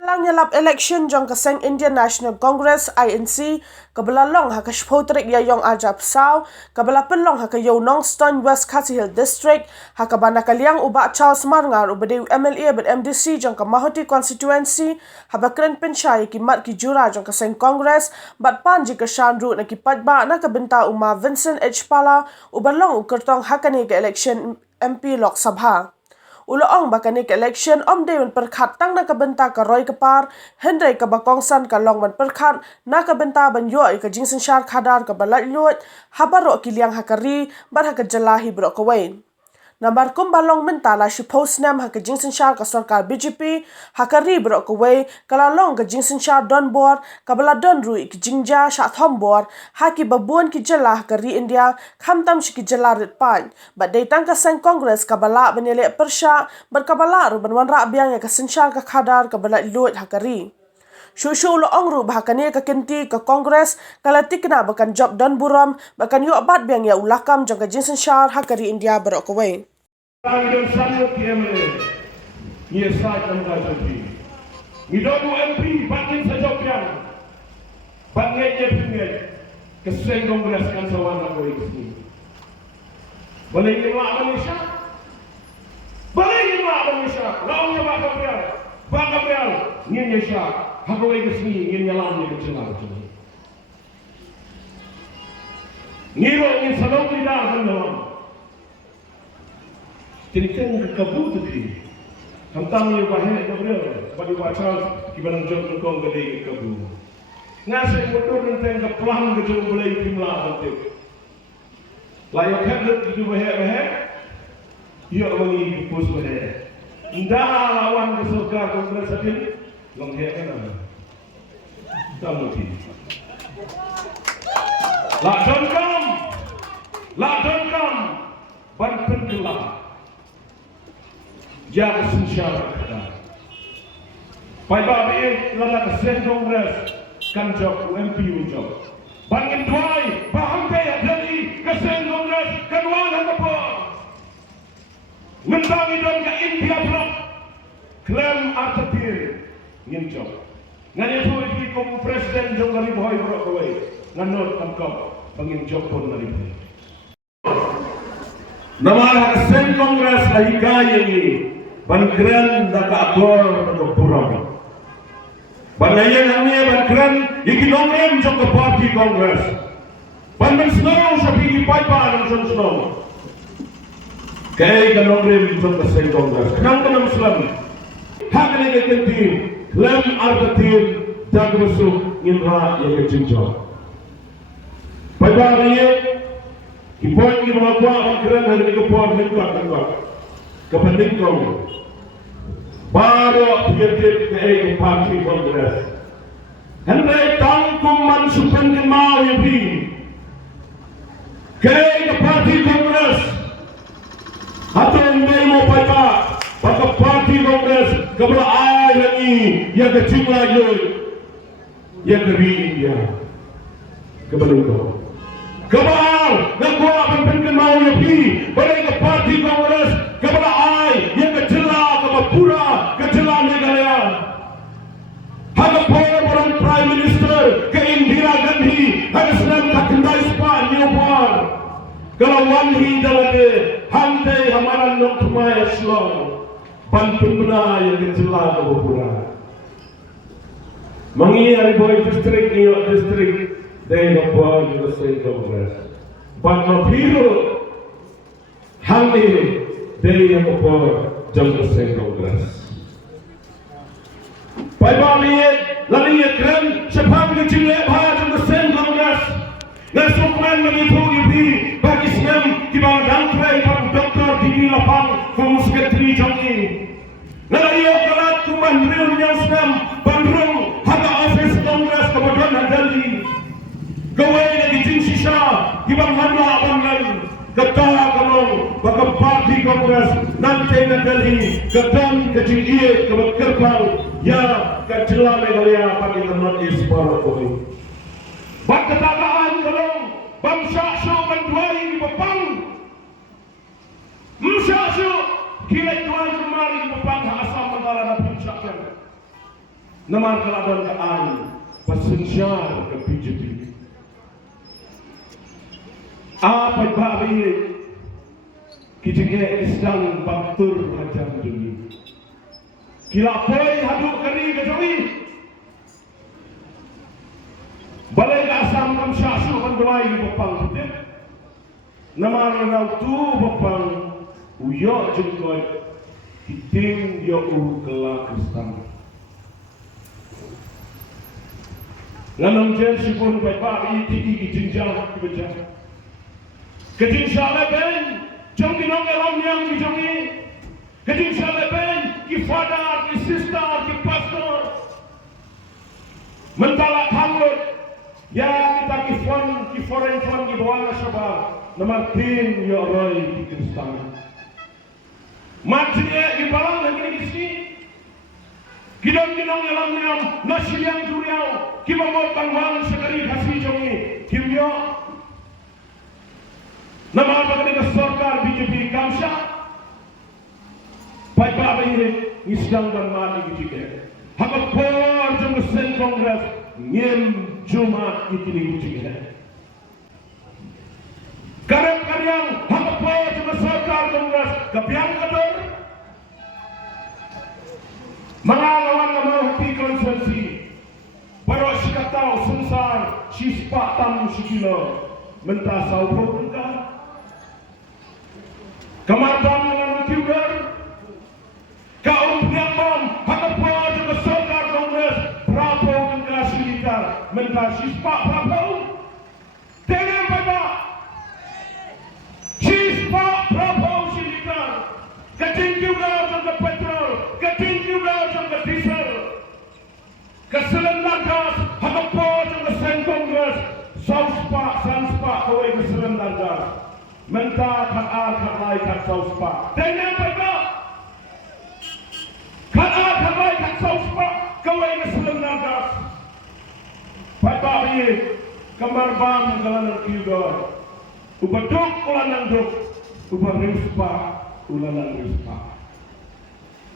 Lang yalap election jong kaseng Indian National Congress INC kabala long haka shpotrik ya yong ajap saw kabala pelong haka yonong Stone West Khasi Hill District haka bana kaliang uba Charles Marngar ubade MLA but MDC jong ka Mahoti constituency habakren pensyai ki mat ki jura jong kaseng Congress bat panji ka shanru na ki patba na kabenta uma Vincent H Pala ubalong ukertong hakane ke election MP Lok Sabha. Uloong bakanik election om day man perkhat tang na kabenta ka Roy Kapar, Henry ka Bakongsan ka long man perkhat na kabenta ban yo ka jingsen shar khadar ka balat luot habaro kiliang hakari bar haka jalahi bro ka wain. Nambar kumbalong mentala si postnam haka jingsen shar ka sarkar BJP hakari bro ka way kalalong ka jingsen shar don bor kabala don rui ki jingja sha thom bor haki babuan ki jala hakari India khamtam shi ki jala rit pan but day tang ka sang Congress kabala benele persha bar kabala ru ban wanra biang ya ka senshar ka khadar kabala luot hakari. Shushu lo ongru bahakani ka kenti ka Congress kalatik na bakan job don buram bakan yu abat biang ya ulakam jangka jinsen shar hakari India barok away. Ang sanggup MLA, ia side ng MP. Midodo MP, batin sa Jokyan. Bangay niya pingay, kasi Congress kan sawan ako isni. Balay niya maaman siya. Balay niya maaman siya. Laong niya baka Gabriel, niya niya siya. Hakaway isni, niya niya lang niya kacilak. Niro, niya sa loob nila ang naman. Tinikan ke kabu tu di, hamtam ni bahaya Gabriel, bagi wacal kibarang jom kong gede ke kabu. Ngasih motor nenteng ke pelang ke jom boleh timlah nanti. Layak kat itu bahaya, ia wangi pus bahaya. Indah lawan ke surga Kongres adil, long hea kan apa? Tahu ti. Lakon kam, banten gelap. Jangan sensyara kita. Pai babi lala kesen Kongres kan job UMP job. Bangin duai bahang kaya dari kesen Kongres kan wala apa. Mentangi don ke India blok klaim artatir ngin job. Ngan itu iki kom presiden jong dari boy blok away. Nganot tangkap bangin job pun dari boy. Nama kesen Kongres lagi kaya ini. Bankran da ka akor to puram. Banayan hamne bankran ikinomrem jong ka party Congress. Banban snow sa pigi paipa ng snow. Kay kanomrem jong ka sen Congress. Kanang kanang Muslim. Hakane ke kenti lam artatin dagrusu inra ye jinjo. Paipa ye kipon ki mga kwa bankran hali ko por hin ka. Kapanding ko baru tiap-tiap ke parti Kongres. Hendak tangkum mansukan ke mau yang pi. Ke parti Kongres. Atau mau paipa. Baka parti Kongres kabla ay lagi yang kecil lagi. Yang keri India. Kebalik ko. Kabal nagwa pempen mau yang pi. Balik ke parti Kongres kabla ay yang kecil pura kecela Meghalaya. Haga orang Prime Minister ke Indira Gandhi haga senang kakendai spa Newport. Kalau wanhi dalade hante hamaran nok tumai Islam pantun bena yang kecela ke pura. Mangi ari boy district New York district day no boy the state Congress. But no hero hangi day no boy jangka sen Kongres. Pai baliet lali keren sepam ke jile bha jangka sen Kongres. Nasukman mengitu ibi bagi senam di bawah dangtrai pak doktor di lapang komus ketri jangi. Lali kalat kuman real yang senam bandrung haga office Kongres kemudian hadali. Gawai lagi jin sisa di bawah hadla abang Ketua kalong baka parti Kongres nanti nakali kedang kecil iya kebekerbal ya kecelah Meghalaya pagi teman ispara koi. Bak ketakaan kalong bangsa so menduai di bepang. Msa so kila tuai kemari di bepang asam mentara na puncak. Namar kaladon ka an pasensya ke BJP. Apa babi kijenge isdang baktur hajam duni. Kila poi haduk kari ke joni. Balai ka asam kam syasu kan doai bopang putit. Namar rau tu bopang uyo jengkoi kiting yo kelak isdang. Lanang jen sipun pai babi tiki jinjang kibaja. Keting sale ben jong dinong elam yang di jongi. Keting sale ben ki father, ki sister, ki pastor. Mentala hamut ya kita ki foreign fund ki bawah sabab. Nomor 3 yo roy ki Kristen. Matnya ki balang lagi di sini. Kidong elam yang nasi yang duriau. Ki mamot bangwang sekali kasih jongi. Kimyo nama bagani ka sarkar BJP kamsha pai baba ini isdang dan mati gitike hakat por jong sen kongres ngem jumat itini gitike karep karyang hakat por jong sarkar kongres kapiang kador mangalawan na mga hati konsensi baro sikataw sensar sispa tam sikilo mentasaw pagkaka kamar bom dengan Tudor, kaum yang bom, hakapo dengan sarkar kongres, Prabowo dengan kasih militer, mengasih Pak Prabowo, dengan pada, Pak Prabowo militer, keting juga dengan petrol, keting juga dengan diesel, keselendang gas, hakapo dengan sen kongres, sanspa kawai keselendang gas. Mentah kat lai kat sauspa. Dengan mereka kat lai kat sauspa kawai na selendang gas. Patabi kamar bam kalanang kiudor. Ubaduk ulanang duk. Ubarispa ulanang rispa.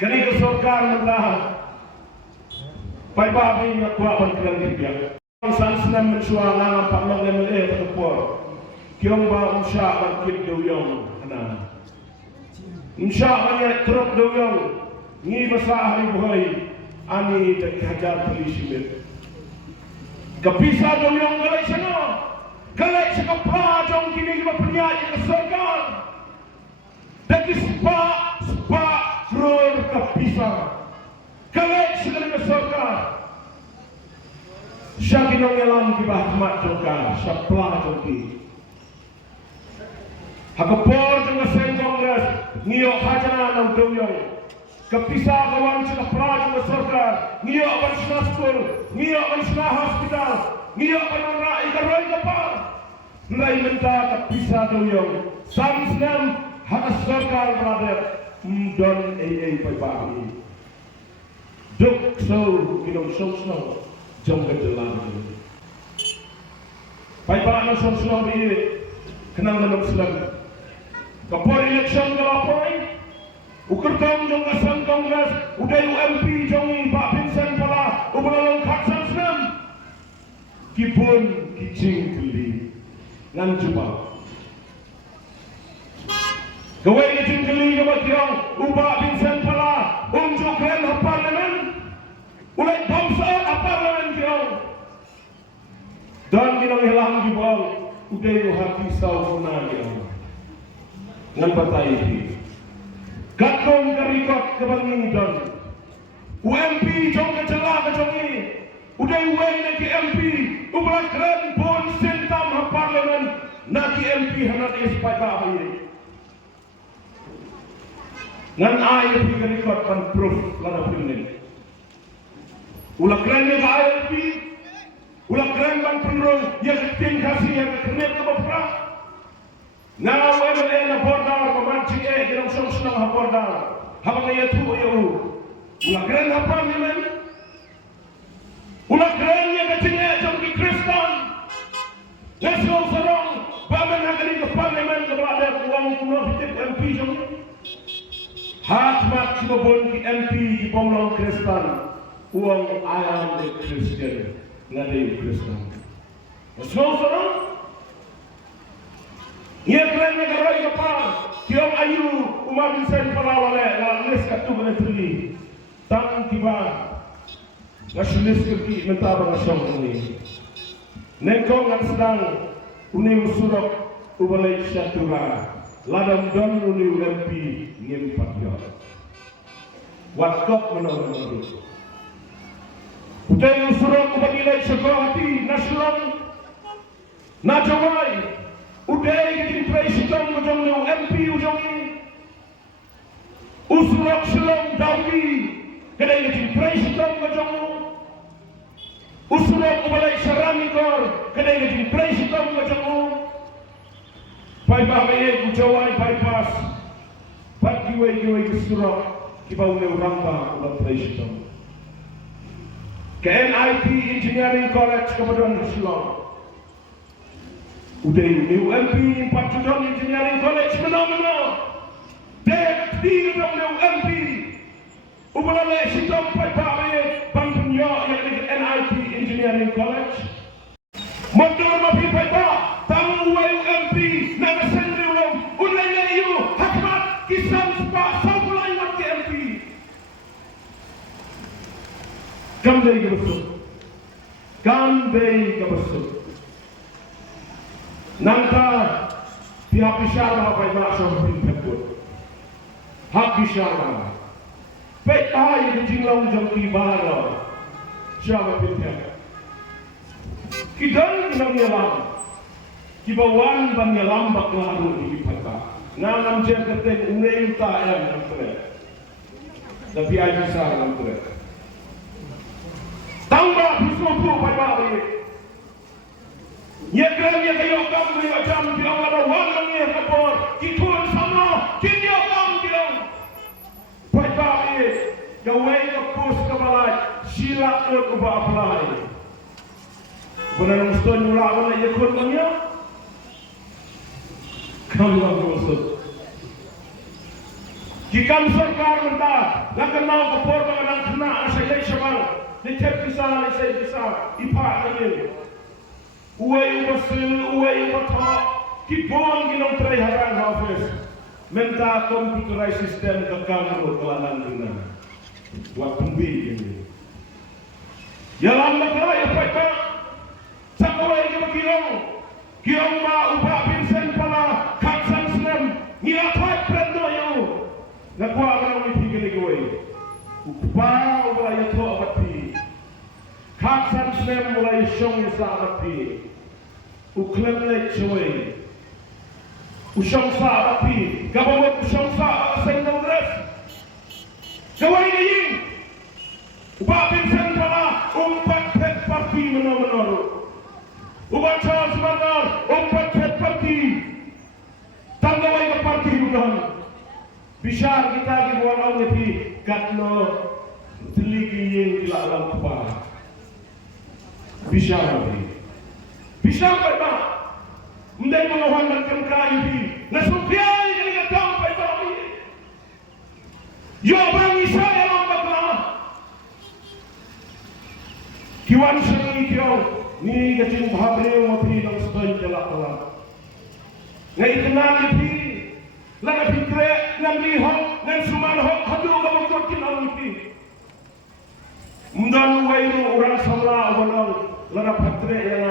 Kani ke sarkar mentah. Patabi nak kuat pangkalan dia. Sansenam mencuang nang paklong MLA terpor. Kiong ba umsya bangkit doyong ana. Umsya banyak truk doyong. Ni basa hari buhay ani tak hajar polisi mit. Kapisa doyong galay sana. Galay sa kapajong kini ba penyaji ke sarkar. Daki spa rol kapisa. Galay sa ke sarkar. Siya kinong yalam ki bahmat jongka, siya pla jongki. Hakapor dengan sen kongres ngiyo hajana nang doyong kapisa kawan sila praj ng sarkar ngiyo ban sila school ngiyo ban sila hospital ngiyo ban ra ikaroy ka pa nai menta kapisa doyong samsnam hakas sarkar brother don ay pai bahi duk so kinong sosno jong kejelang pai ba no sosno bi kenang nam selang kapor election galapoi ukertong jong asam kongres uday UMP jong Pak Vincent pala ubalong kaksan senam kipun kicing keli ngan jumpa gawai kicing keli kabatyong Pak Vincent pala unjuk kren ha parlemen ulay bangsa ha parlemen kyong dan kinang hilang jubal uday hati saw funagi ngan patay ini gatong karikot kabangin don UMP jong kacala kajongi uday uway na ki MP ubrak kren bon sentam ha parlimen na ki MP hanat ispai bahay ngan ay ki karikot pan proof lana pilin ulak kren ni ILP ulak kren ban penrong ya keting kasih ya kenet kabapra Now MLA na bordar pemancing girang sosnang ha bordar habang ayatu ayu ulah keren ha parlimen ulah keren ya ketingnya jom ki Kristen let's go sarong bamen ha kali ke parlimen ke berada uang kuno fitik MP jom hat mat si babon ki MP di Pomlong Kristen uang ayam de Kristen ngadai Kristen. Semua ia keren negara apa? Tiap ayu umat Islam palawale la les katu benetri. Tang tiba nasionalis kerki mentabang nasional ini. Nekong ngan sedang unim surok ubalai syatura. Ladam don uni ulempi ngem patyo. Watkop menolak. Utai surok ubalai syakawati nasional. Najawai. Uday kitin president ujong ni MP ujong ni Usurok Shalom Dawi kadai kitin president ujong ni Usurok ubalai Sharamikor kadai kitin president ujong ni Pai babaye ujawai bypass Pat giwai kesurok kibau ni uramba ubat president ke NIT Engineering College kemudian Shalom Uday new MP Patutong Engineering College phenomenal. Dek di dalam new MP. Ubalale sitom paipae pampunyo yang di NIT Engineering College. Mundur mapi paipa tamu MP nama sendiri ulang ulangnya iu hakmat kisah spa sampulai waktu MP. Kamdei kabesuk. Nanta pihak bisyara apa yang maksud pinpekut. Hak bisyara. Baik ayah di jinglau jam ibadah. Siapa pinpek? Kidan kita menyelam. Kibawan dan menyelam baklaru di peta. Nanam jengketin unai utayam nantre. Tapi ayah bisyara nantre. Tambah bisupu pada hari. Nyekrannya kayo kamu yang jam bilang ada warna ni kapor, kituan sama, kinyo kamu bilang. Baik gawai kapus kabalai, silat kot ubah apply. Benar mesti nyulah mana ikut kanya? Kamu maksud. Jika sarkar mentah, nak kenal kapor mengenal kena saya syabang, dicap kisah saya kisah, ipak lagi. Uai ubat kipon ginong try harang office menta computerized system ke kamu kelanan dina buat pembi ini yalam nakara ya pak sakawai kiong ma ubah pinsen pala kapsan slam ngilapat prendo yo nakwa mana wi pigili goy ubah ubah ya to abati kapsan slam mulai syong sa abati uklem le choy usyong sa api gabawat usyong sa aseng nongres gawai ni ubapin sen pala umpat pet parti menor ubat Charles Manar umpat pet parti tanggawai ke parti bukan bisyar kita gibuan awal ni katno teligi yang dilalang kepala bisyar ni Bisa apa? Mendai mengawan macam kayu nasupiai dengan kampai kami. Yo bangi saya lambat. Kiwan seni kau ni kecil bahagia mati dalam sebaik jalan. Ngai kenal ini, laga fikre, ngan lihok, ngan suman hok, hadu kamu kokin alam ini. Mundan wairu orang salah awal laga fikre yang